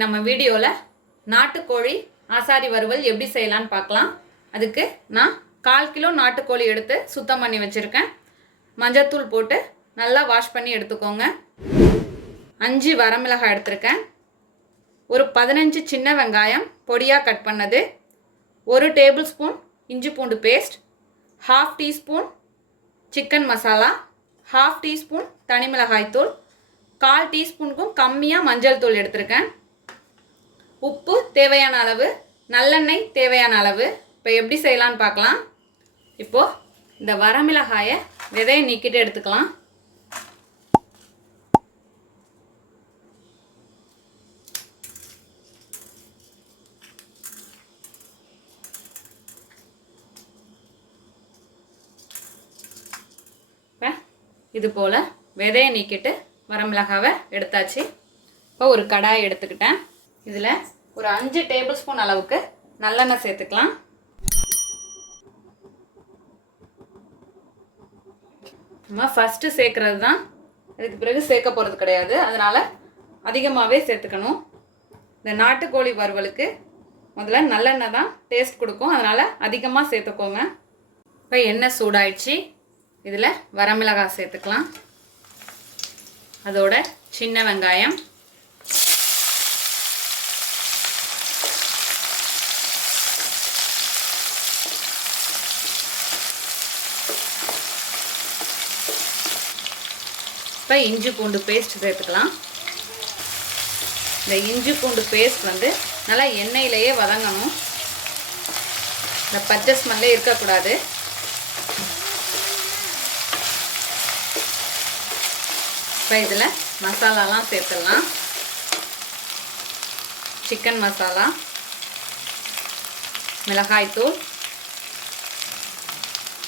இன்னைக்கு நம்ம வீடியோவில் நாட்டுக்கோழி ஆசாரி வறுவல் எப்படி செய்யலான்னு பார்க்கலாம். அதுக்கு நான் 1/4 கிலோ நாட்டுக்கோழி எடுத்து சுத்தம் பண்ணி வச்சுருக்கேன். மஞ்சத்தூள் போட்டு நல்லா வாஷ் பண்ணி எடுத்துக்கோங்க. 5 வரமிளகாய் எடுத்திருக்கேன். ஒரு 15 சின்ன வெங்காயம் பொடியாக கட் பண்ணது, 1 டேபிள் ஸ்பூன் இஞ்சி பூண்டு paste, 1/2 teaspoon chicken masala, 1/2 teaspoon தனி மிளகாய் தூள், 1/4 டீஸ்பூனுக்கும் கம்மியாக மஞ்சள் தூள் எடுத்திருக்கேன். உப்பு தேவையான அளவு, நல்லெண்ணெய் தேவையான அளவு. இப்போ எப்படி செய்யலான்னு பார்க்கலாம். இப்போது இந்த வரமிளகாயை விதையை நீக்கிட்டு எடுத்துக்கலாம். இது போல் விதையை நீக்கிட்டு வரமிளகாவை எடுத்தாச்சு. இப்போ ஒரு கடாய் எடுத்துக்கிட்டேன். இதில் ஒரு 5 டேபிள் ஸ்பூன் அளவுக்கு நல்லெண்ணெய் சேர்த்துக்கலாம். நம்ம ஃபஸ்ட்டு சேர்க்குறது தான், அதுக்கு பிறகு சேர்க்க போகிறது கிடையாது. அதனால் அதிகமாகவே சேர்த்துக்கணும். இந்த நாட்டுக்கோழி வறுவலுக்கு முதல்ல நல்லெண்ணெய் தான் டேஸ்ட் கொடுக்கும். அதனால் அதிகமாக சேர்த்துக்கோங்க. இப்போ எண்ணெய் சூடாயிடுச்சு. இதில் வரமிளகாய் சேர்த்துக்கலாம். அதோட சின்ன வெங்காயம், இப்போ இஞ்சி பூண்டு பேஸ்ட் சேர்த்துக்கலாம். இந்த இஞ்சி பூண்டு பேஸ்ட் நல்லா எண்ணெயிலேயே வதங்கணும். இந்த பச்சை ஸ்மெல்லே இருக்கக்கூடாது. இப்போ இதில் மசாலாலாம் சேர்த்துடலாம். சிக்கன் மசாலா, மிளகாய்த்தூள்,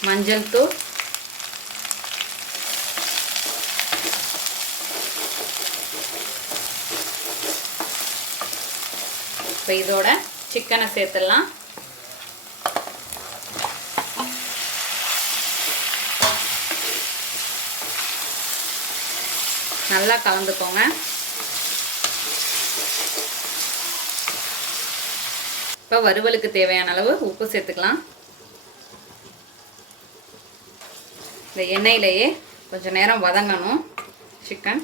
மஞ்சள் தூள், இப்போ இதோட சிக்கனை சேர்த்துடலாம். நல்லா கலந்துக்கோங்க. இப்போ வறுவலுக்கு தேவையான அளவு உப்பு சேர்த்துக்கலாம். இந்த எண்ணெயிலேயே கொஞ்சம் நேரம் வதங்கணும் சிக்கன்.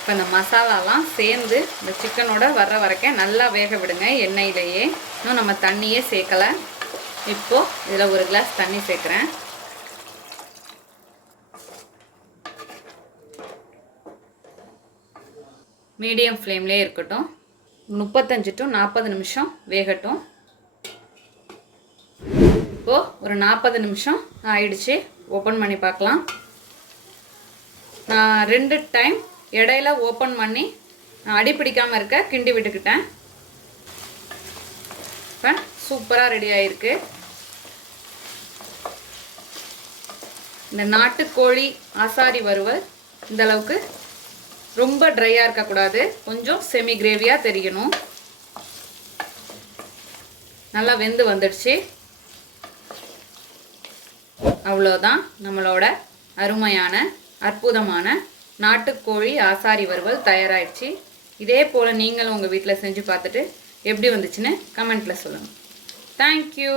இப்போ இந்த மசாலாலாம் சேர்ந்து இந்த சிக்கனோட வர்ற வரைக்கும் நல்லா வேக விடுங்க எண்ணெயிலேயே. இன்னும் நம்ம தண்ணியே சேர்க்கலை. இப்போது இதில் ஒரு கிளாஸ் தண்ணி சேர்க்குறேன். மீடியம் ஃப்ளேம்லேயே இருக்கட்டும். 35 to 40 நிமிஷம் வேகட்டும். இப்போது ஒரு 40 நிமிஷம் ஆயிடுச்சு. ஓப்பன் பண்ணி பார்க்கலாம். நான் 2 டைம் இடையில ஓப்பன் பண்ணி அடி பிடிக்காமல் இருக்க கிண்டி விட்டுக்கிட்டேன். இப்போ சூப்பராக ரெடி ஆகிருக்கு. இந்த நாட்டுக்கோழி ஆசாரி வறுவல் இந்த அளவுக்கு ரொம்ப ட்ரையாக இருக்கக்கூடாது. கொஞ்சம் செமி கிரேவியாக தெரியணும். நல்லா வெந்து வந்துடுச்சு. அவ்வளோதான், நம்மளோட அருமையான அற்புதமான நாட்டுக்கோழி ஆசாரி வறுவல் தயாராகிடுச்சு. இதே போல் நீங்களும் உங்கள் வீட்டில் செஞ்சு பார்த்துட்டு எப்படி வந்துச்சுன்னு கமெண்ட்டில் சொல்லுங்கள். தேங்க்யூ.